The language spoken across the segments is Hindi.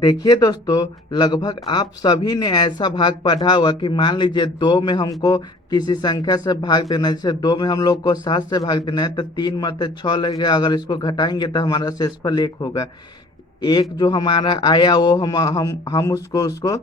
देखिए दोस्तों, लगभग आप सभी ने ऐसा भाग पढ़ा होगा कि मान लीजिए दो में हमको किसी संख्या से भाग देना है। जैसे दो में हम लोग को 7 से भाग देना है तो 3 मरते 6 लगेगा। अगर इसको घटाएंगे तो हमारा शेषफल 1 होगा। एक जो हमारा आया वो हम उसको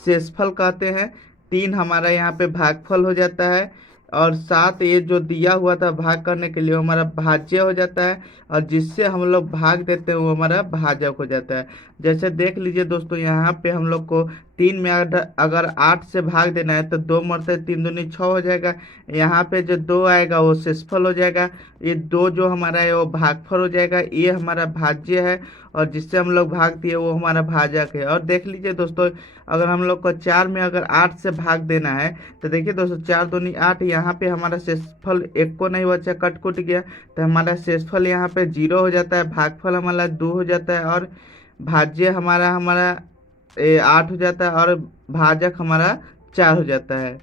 शेषफल कहते हैं। 3 हमारा यहाँ पे भागफल हो जाता है। और 7 ये जो दिया हुआ था भाग करने के लिए वो हमारा भाज्य हो जाता है। और जिससे हम लोग भाग देते हैं वो हमारा भाजक हो जाता है। जैसे देख लीजिए दोस्तों, यहाँ पे हम लोग को 3 में अगर 8 से भाग देना है तो 2 मरते 3 दूनी 6 हो जाएगा। यहाँ पे जो 2 आएगा वो शेषफल हो जाएगा। ये 2 जो हमारा है वो भागफल हो जाएगा। ये हमारा भाज्य है। और जिससे हम लोग भाग दिए वो हमारा भाजक है। और देख लीजिए दोस्तों, अगर हम लोग को 4 में अगर 8 से भाग देना है तो देखिए दोस्तों, 4 दूनी 8। यहाँ पे हमारा शेषफल 1 को नहीं बचा, कट कुट गया। तो हमारा शेषफल यहाँ पे 0 हो जाता है, भागफल हमारा 2 हो जाता है, और भाज्य हमारा हमारा 8 हो जाता है, और भाजक हमारा 4 हो जाता है।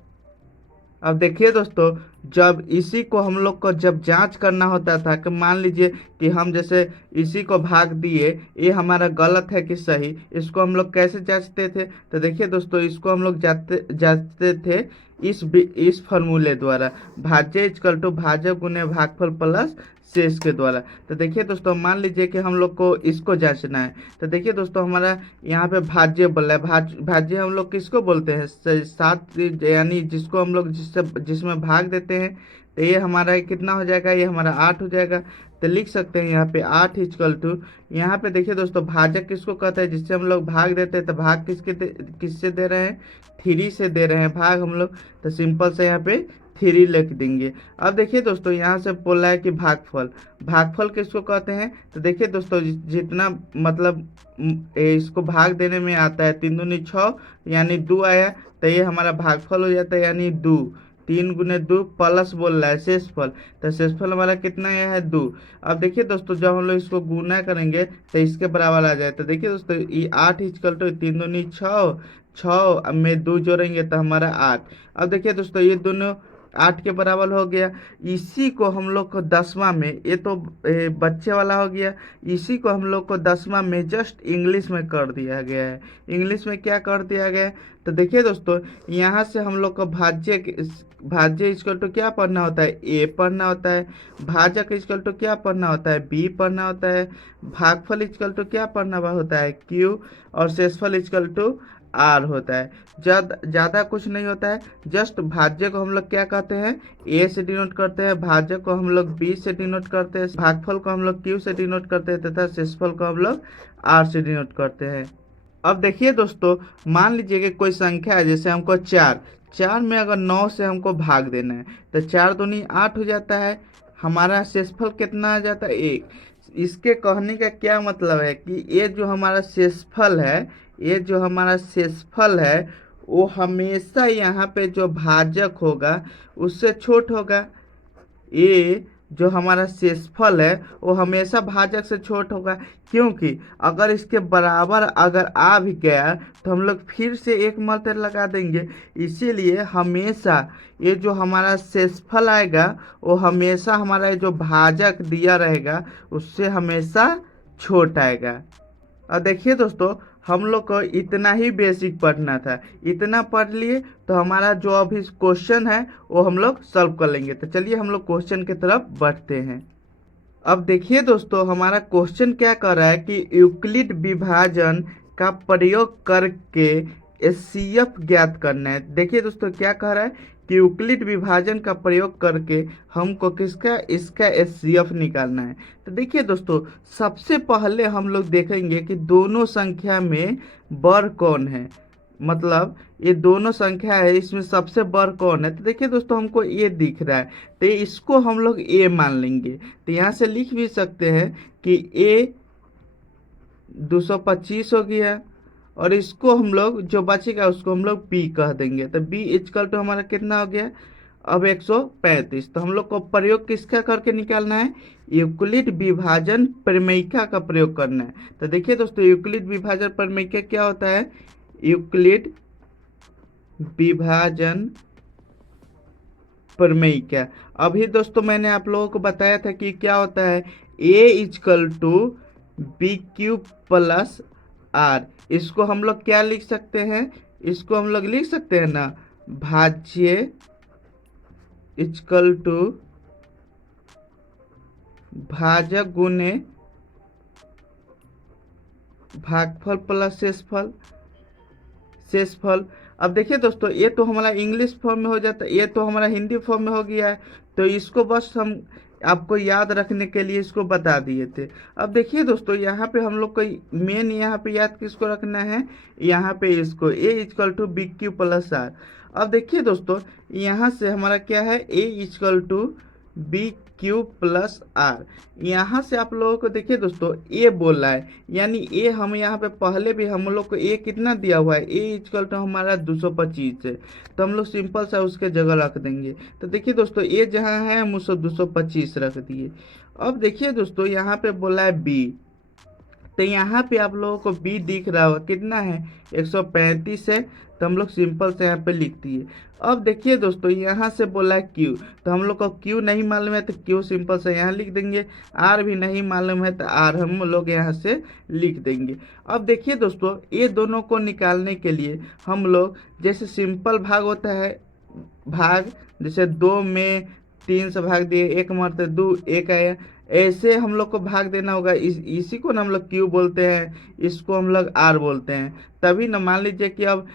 अब देखिए दोस्तों, जब इसी को हम लोग को जब जांच करना होता था कि मान लीजिए कि हम जैसे इसी को भाग दिए, ये हमारा गलत है कि सही, इसको हम लोग कैसे जांचते थे? तो देखिए दोस्तों, इसको हम लोग जांचते जांचते थे इस फॉर्मूले द्वारा, भाज्य इक्वल टू भाजक गुने भागफल प्लस शेष के द्वारा। तो देखिए दोस्तों, मान लीजिए कि हम लोग को इसको जांचना है। तो देखिए दोस्तों, हमारा यहाँ पे भाज्य बोल रहा है। भाज्य हम लोग किसको बोलते हैं? 7, यानी जिसको हम लोग जिसमें भाग देते हैं। तो ये हमारा कितना हो जाएगा? ये हमारा 8 हो जाएगा। तो लिख सकते हैं यहाँ पे 8 इक्वल टू, यहाँ पे देखिए दोस्तों, भाजक किसको कहते हैं? जिससे हम लोग भाग देते हैं। तो भाग किससे दे रहे हैं? 3 से दे रहे हैं भाग हम लोग। तो सिंपल से यहाँ पे 3 लिख देंगे। अब देखिए दोस्तों, यहाँ से बोला है कि भागफल, भागफल किसको कहते हैं? तो देखिए दोस्तों, जितना मतलब इसको भाग देने में आता है, 3 दूनी 6 यानी 2 आया। तो ये हमारा भागफल हो जाता है, यानी 2। 3 गुने 2 प्लस बोल रहा है शेषफल। तो शेषफल हमारा कितना आया है? 2। अब देखिए दोस्तों, जब हम लोग इसको गुना करेंगे तो इसके बराबर आ जाए। तो देखिए दोस्तों, ये 8 इक्वल टू 3 दूनी 6, 6 में 2 जोड़ेंगे तो हमारा 8। अब देखिए दोस्तों, ये दोनों 8 के बराबर हो गया। इसी को हम लोग को 10वां में, ये तो बच्चे वाला हो गया। इसी को हम लोग को 10वां में जस्ट इंग्लिश में कर दिया गया है। इंग्लिश में क्या कर दिया गया है? तो देखिए दोस्तों, यहाँ से हम लोग को भाज्य इक्वल टू क्या पढ़ना होता है? ए पढ़ना होता है। भाजक इक्वल टू क्या पढ़ना होता है? बी पढ़ना होता है। भागफल इक्वल टू क्या पढ़ना होता है? क्यू। और शेषफल इक्वल टू आर होता है। ज़्यादा कुछ नहीं होता है। जस्ट भाज्य को हम लोग क्या कहते हैं? ए से डिनोट करते हैं। भाजक को हम लोग बी से डिनोट करते हैं। भागफल को हम लोग क्यू से डिनोट करते हैं, तथा शेषफल को हम लोग आर से डिनोट करते हैं। अब देखिए दोस्तों, मान लीजिए कि कोई संख्या है, जैसे हमको 4 में अगर 9 से हमको भाग देना है तो 4 दूनी 8 हो जाता है। हमारा शेषफल कितना आ जाता है? 1। इसके कहने का क्या मतलब है कि ये जो हमारा शेषफल है, ये जो हमारा शेषफल है वो हमेशा यहाँ पे जो भाजक होगा उससे छोट होगा। ये जो हमारा शेषफल है वो हमेशा भाजक से छोट होगा। क्योंकि अगर इसके बराबर अगर आ भी गया तो हम लोग फिर से 1 मरते लगा देंगे। इसीलिए हमेशा ये जो हमारा शेषफल आएगा वो हमेशा हमारा जो भाजक दिया रहेगा उससे हमेशा छोट आएगा। और देखिए दोस्तों, हम लोग को इतना ही बेसिक पढ़ना था। इतना पढ़ लिए तो हमारा जो अभी क्वेश्चन है वो हम लोग सॉल्व कर लेंगे। तो चलिए हम लोग क्वेश्चन की तरफ बढ़ते हैं। अब देखिए दोस्तों, हमारा क्वेश्चन क्या कर रहा है कि यूक्लिड विभाजन का प्रयोग करके एचसीएफ ज्ञात करना है। देखिए दोस्तों, क्या कह रहा है कि यूक्लिड विभाजन का प्रयोग करके हमको किसका इसका एचसीएफ निकालना है। तो देखिए दोस्तों, सबसे पहले हम लोग देखेंगे कि दोनों संख्या में बड़ कौन है। मतलब ये दोनों संख्या है, इसमें सबसे बड़ कौन है? तो देखिए दोस्तों, हमको ये दिख रहा है तो इसको हम लोग ए मान लेंगे। तो यहाँ से लिख भी सकते हैं कि ए 225 हो गया, और इसको हम लोग जो बचेगा उसको हम लोग बी कह देंगे। तो बी इक्वल टू हमारा कितना हो गया? अब 135। तो हम लोग को प्रयोग किसका करके निकालना है? यूक्लिड विभाजन प्रमेयिका का प्रयोग करना है। तो देखिए दोस्तों, यूक्लिड विभाजन प्रमेयिका क्या होता है? यूक्लिड विभाजन प्रमेयिका, अभी दोस्तों मैंने आप लोगों को बताया था कि क्या होता है? A equal to B cube plus R. इसको हम लोग क्या लिख सकते हैं, इसको हम लोग लिख सकते हैं ना, भाज्य इक्वल टू भाजक गुने भागफल प्लस शेषफल। अब देखिए दोस्तों, ये तो हमारा इंग्लिश फॉर्म में हो जाता है, ये तो हमारा हिंदी फॉर्म में हो गया है। तो इसको बस हम आपको याद रखने के लिए इसको बता दिए थे। अब देखिए दोस्तों, यहाँ पे हम लोग को मेन यहाँ पे याद किसको रखना है, यहाँ पे इसको A equal to B Q plus R. अब देखिए दोस्तों, यहाँ से हमारा क्या है, A equal to B Q plus R. यहाँ से आप लोगों को देखिए दोस्तों, ए बोल रहा है, यानी ए हम यहाँ पे पहले भी हम लोग को ए कितना दिया हुआ है, ए इक्वल टू हमारा 225 है। तो हम लोग सिंपल सा उसके जगह रख देंगे। तो देखिए दोस्तों, ए जहाँ है हम उसको 225 रख दिए। अब देखिए दोस्तों, यहाँ पे बोला है बी, तो यहाँ पे आप लोगों को बी दिख रहा होगा कितना है, 135 है। तो हम लोग सिंपल से यहाँ पे लिख दिए। अब देखिए दोस्तों, यहाँ से बोला है क्यू, तो हम लोग को क्यू नहीं मालूम है तो क्यू सिंपल से यहाँ लिख देंगे। आर भी नहीं मालूम है तो आर हम लोग यहाँ से लिख देंगे। अब देखिए दोस्तों, ये दोनों को निकालने के लिए हम लोग, जैसे सिंपल भाग होता है, भाग जैसे 2 में 3 से भाग दिए, 1 मरते 2 1 आया, ऐसे हम लोग को भाग देना होगा। इसी को ना हम लोग क्यू बोलते हैं, इसको हम लोग आर बोलते हैं। तभी ना, मान लीजिए कि अब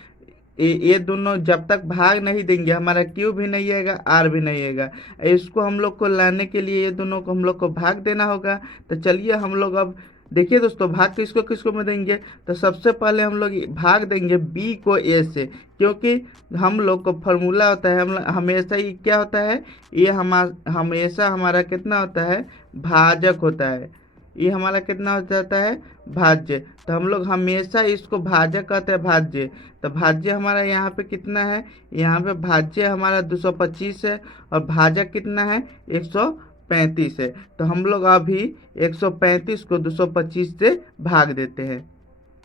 ये दोनों जब तक भाग नहीं देंगे, हमारा क्यू भी नहीं आएगा, आर भी नहीं आएगा। इसको हम लोग को लाने के लिए ये दोनों को हम लोग को भाग देना होगा। तो चलिए हम लोग अब देखिए दोस्तों, भाग किसको किसको में देंगे। तो सबसे पहले हम लोग भाग देंगे बी को ए से, क्योंकि हम लोग को फॉर्मूला होता है, हम हमेशा ये क्या होता है, ये हमेशा हमारा कितना होता है, भाजक होता है। ये हमारा कितना हो जाता है, भाज्य। तो हम लोग हमेशा इसको भाजक कहते हैं, भाज्य। तो भाज्य हमारा यहाँ पे कितना है, यहाँ पे भाज्य हमारा 225 है और भाजक कितना है, 135 है। तो हम लोग अभी 135 को 225 से भाग देते हैं।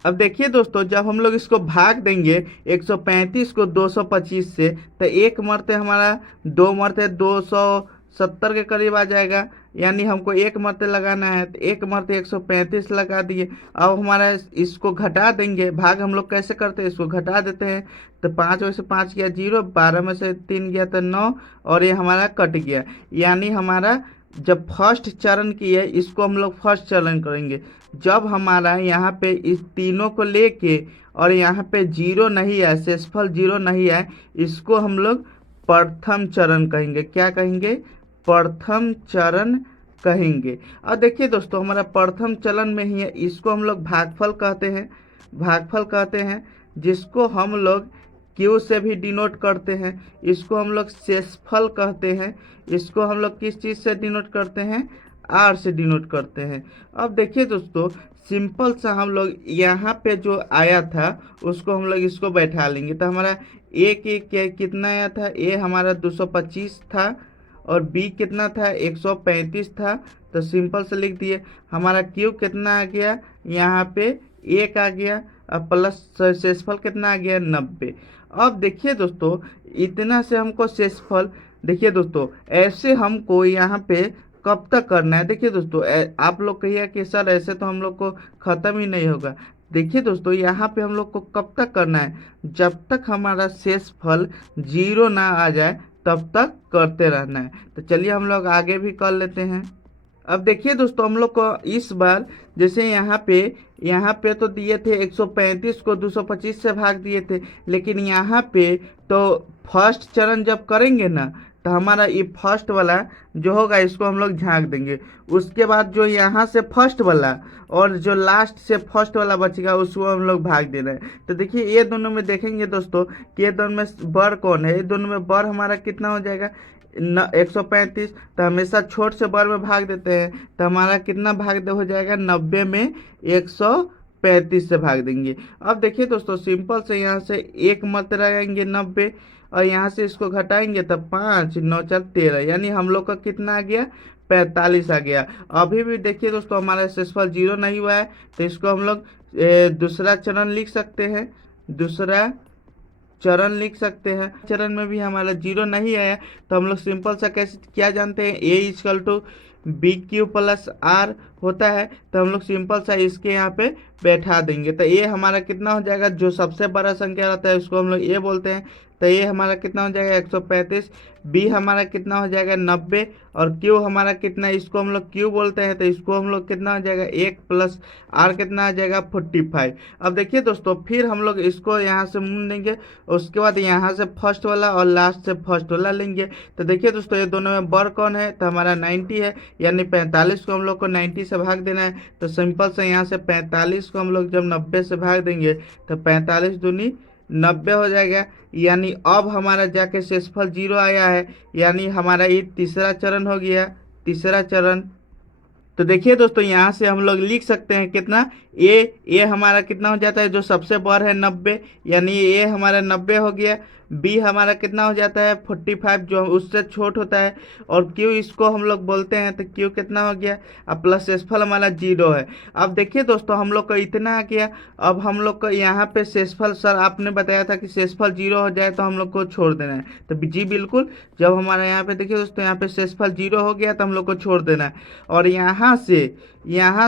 अब देखिए दोस्तों, जब हम लोग इसको भाग देंगे 135 को 225 से, तो एक मरते हमारा 2 मरते 270 के करीब आ जाएगा, यानी हमको एक मरते लगाना है। तो एक मरते 135 लगा दिए। अब हमारा इसको घटा देंगे, भाग हम लोग कैसे करते हैं, इसको घटा देते हैं। तो 5 में से 5 गया 0, 12 में से 3 गया तो 9, और ये हमारा कट गया। यानी हमारा जब फर्स्ट चरण की है, इसको हम लोग फर्स्ट चरण करेंगे। जब हमारा यहाँ पे इस तीनों को लेके और यहाँ पे 0 नहीं है, शेषफल 0 नहीं है, इसको हम लोग प्रथम चरण कहेंगे। क्या कहेंगे, प्रथम चरण कहेंगे। और देखिए दोस्तों, हमारा प्रथम चरण में ही है, इसको हम लोग भागफल कहते हैं, भागफल कहते हैं, जिसको हम लोग क्यू से भी डिनोट करते हैं। इसको हम लोग शेषफल कहते हैं। इसको हम लोग किस चीज़ से डिनोट करते हैं, आर से डिनोट करते हैं। अब देखिए दोस्तों, सिंपल सा हम लोग यहाँ पे जो आया था उसको हम लोग इसको बैठा लेंगे। तो हमारा ए के कितना आया था, ए हमारा 225 था और बी कितना था, 135 था। तो सिंपल से लिख दिए। हमारा क्यू कितना आ गया, यहाँ पे 1 आ गया, और प्लस शेषफल कितना आ गया, 90। अब देखिए दोस्तों, इतना से हमको शेषफल, देखिए दोस्तों, ऐसे हमको यहाँ पे कब तक करना है। देखिए दोस्तों, आप लोग कहिए कि सर ऐसे तो हम लोग को ख़त्म ही नहीं होगा। देखिए दोस्तों, यहाँ पे हम लोग को कब तक करना है, जब तक हमारा शेषफल 0 ना आ जाए तब तक करते रहना है। तो चलिए हम लोग आगे भी कर लेते हैं। अब देखिए दोस्तों, हम लोग को इस बार जैसे यहाँ पे तो दिए थे 135 को 225 से भाग दिए थे, लेकिन यहाँ पे तो फर्स्ट चरण जब करेंगे ना, तो हमारा ये फर्स्ट वाला जो होगा इसको हम लोग झाँक देंगे। उसके बाद जो यहाँ से फर्स्ट वाला और जो लास्ट से फर्स्ट वाला बचेगा उसको हम लोग भाग दे रहे हैं। तो देखिए, ये दोनों में देखेंगे दोस्तों कि ये दोनों में बर कौन है, ये दोनों में बर हमारा कितना हो जाएगा, 135। तो हमेशा छोट से बर में भाग देते हैं, तो हमारा कितना भाग हो जाएगा, 90 में 135 से भाग देंगे। अब देखिए दोस्तों, सिंपल से यहाँ से एक मत रहेंगे 90, और यहाँ से इसको घटाएंगे तो 5 9 4 13, यानी हम लोग का कितना आ गया, 45 आ गया। अभी भी देखिए दोस्तों, हमारा शेषफल 0 नहीं हुआ है, तो इसको हम लोग दूसरा चरण लिख सकते हैं, दूसरा चरण लिख सकते हैं। चरण में भी हमारा 0 नहीं आया, तो हम लोग सिंपल सा कैसे क्या जानते हैं, A equal to B Q plus R होता है, तो हम लोग सिंपल सा इसके यहाँ पे बैठा देंगे। तो ये हमारा कितना हो जाएगा, जो सबसे बड़ा संख्या रहता है उसको हम लोग ए बोलते हैं, तो ये हमारा कितना हो जाएगा 135। बी हमारा कितना हो जाएगा 90, और क्यू हमारा कितना, इसको हम लोग क्यू बोलते हैं, तो इसको हम लोग कितना हो जाएगा 1 प्लस आर कितना आ जाएगा 45। अब देखिए दोस्तों, फिर हम लोग इसको यहाँ से मुन देंगे, उसके बाद यहाँ से फर्स्ट वाला और लास्ट से फर्स्ट वाला लेंगे। तो देखिए दोस्तों, ये दोनों में बड़ कौन है, तो हमारा 90 है, यानी 45 को हम लोग को 90 से भाग देना है। तो सिंपल से यहाँ से 45 को हम लोग जब 90 से भाग देंगे तो 45 दूनी 90 हो जाएगा। यानी अब हमारा जाके शेषफल 0 आया है, यानी हमारा ये तीसरा चरण हो गया, तीसरा चरण। तो देखिए दोस्तों, यहाँ से हम लोग लिख सकते हैं कितना, ए हमारा कितना हो जाता है, जो सबसे बड़ा है 90, यानी ए हमारा 90 हो गया। बी हमारा कितना हो जाता है 45, जो उससे छोट होता है, और क्यू इसको हम लोग बोलते हैं, तो क्यू कितना हो गया, अब प्लस शेषफल हमारा 0 है। अब देखिए दोस्तों, हम लोग को इतना आ गया। अब हम लोग को यहाँ पे शेषफल, सर आपने बताया था कि शेषफल 0 हो जाए तो हम लोग को छोड़ देना है, तो जी बिल्कुल, जब हमारा यहाँ पे देखिए दोस्तों, यहाँ पे शेषफल 0 हो गया तो हम लोग को छोड़ देना है। और यहाँ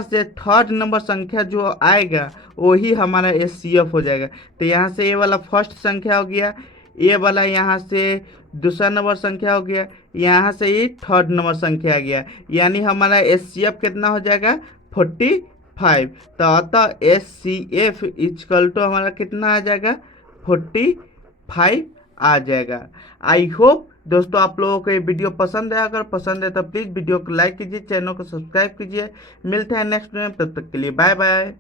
से थर्ड नंबर संख्या जो आएगा वही हमारा एचसीएफ हो जाएगा। तो यहाँ से ये वाला फर्स्ट संख्या हो गया, ये वाला यहाँ से दूसरा नंबर संख्या हो गया, यहाँ से ये थर्ड नंबर संख्या आ गया, यानी हमारा एचसीएफ कितना हो जाएगा 45। तो अतः एचसीएफ इक्वल टू हमारा कितना आ जाएगा 45 आ जाएगा। आई होप दोस्तों आप लोगों को ये वीडियो पसंद है, अगर पसंद है तो प्लीज़ वीडियो को लाइक कीजिए, चैनल को सब्सक्राइब कीजिए। मिलते हैं नेक्स्ट वीडियो में, तब तक के लिए बाय बाय।